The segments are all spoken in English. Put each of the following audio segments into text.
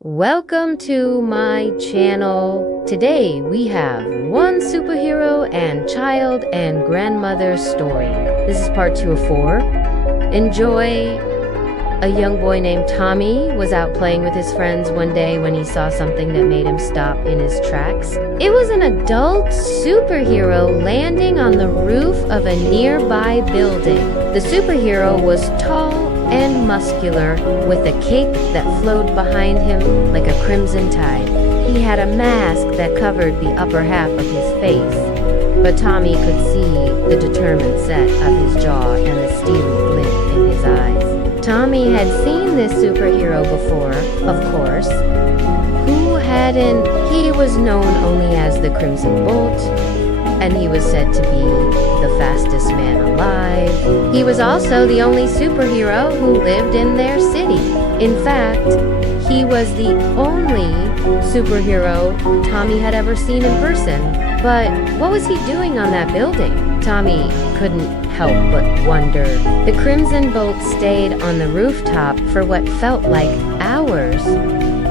Welcome to my channel. Today we have one superhero and child and grandmother story. This is part 2 of 4. Enjoy. A young boy named Tommy was out playing with his friends one day when he saw something that made him stop in his tracks. It was an adult superhero landing on the roof of a nearby building. The superhero was tall and muscular, with a cape that flowed behind him like a crimson tide. He had a mask that covered the upper half of his face, but Tommy could see the determined set of his jaw and the steely glint in his eyes. Tommy had seen this superhero before, of course. Who hadn't? He was known only as the Crimson Bolt, and he was said to be the fastest man alive. He was also the only superhero who lived in their city. In fact, he was the only superhero Tommy had ever seen in person. But what was he doing on that building? Tommy couldn't help but wonder. The Crimson Bolt stayed on the rooftop for what felt like hours,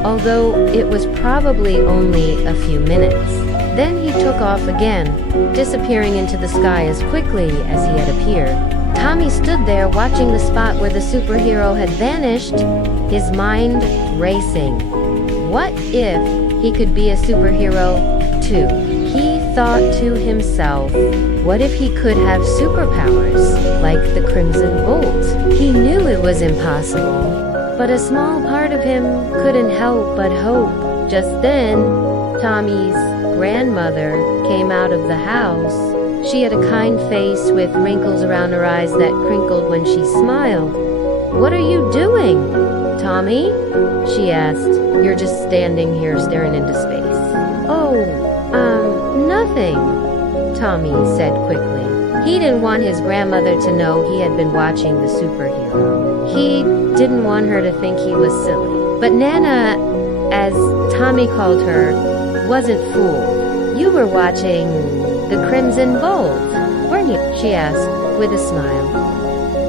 although it was probably only a few minutes. Then he took off again, disappearing into the sky as quickly as he had appeared. Tommy stood there watching the spot where the superhero had vanished, his mind racing. What if he could be a superhero too? He thought to himself, what if he could have superpowers like the Crimson Bolt? He knew it was impossible, but a small part of him couldn't help but hope. Just then, Tommy's grandmother came out of the house. She had a kind face with wrinkles around her eyes that crinkled when she smiled. "What are you doing, Tommy?" she asked. "You're just standing here staring into space." "Oh, nothing," Tommy said quickly. He didn't want his grandmother to know he had been watching the superhero. He didn't want her to think he was silly. But Nana, as Tommy called her, wasn't fooled. "You were watching the Crimson Bolt, weren't you?" she asked with a smile.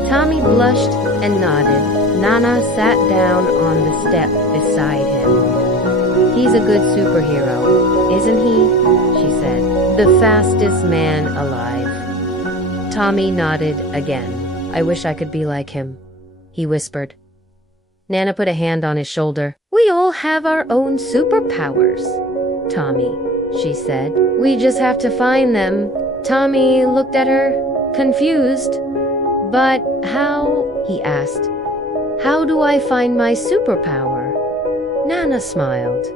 Tommy blushed and nodded. Nana sat down on the step beside him. "He's a good superhero, isn't he?" she said. "The fastest man alive." Tommy nodded again. "I wish I could be like him," he whispered. Nana put a hand on his shoulder. "We all have our own superpowers, Tommy," she said. "We just have to find them." Tommy looked at her, confused. "But how?" he asked. "How do I find my superpower?" Nana smiled.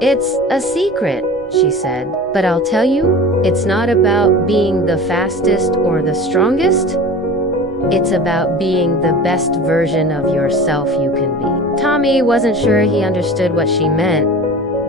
"It's a secret," she said. "But I'll tell you, it's not about being the fastest or the strongest. It's about being the best version of yourself you can be." Tommy wasn't sure he understood what she meant,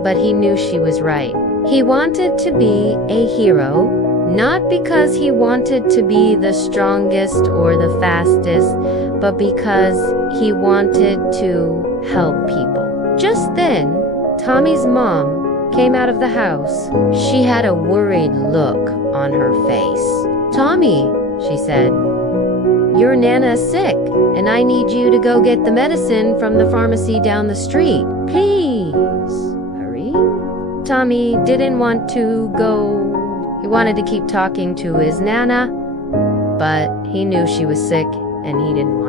but he knew she was right. He wanted to be a hero, not because he wanted to be the strongest or the fastest, but because he wanted to help people. Just then, Tommy's mom came out of the house. She had a worried look on her face. "Tommy," she said, "your Nana's sick, and I need you to go get the medicine from the pharmacy down the street. Please, hurry." Tommy didn't want to go. He wanted to keep talking to his Nana, but he knew she was sick, and he didn't want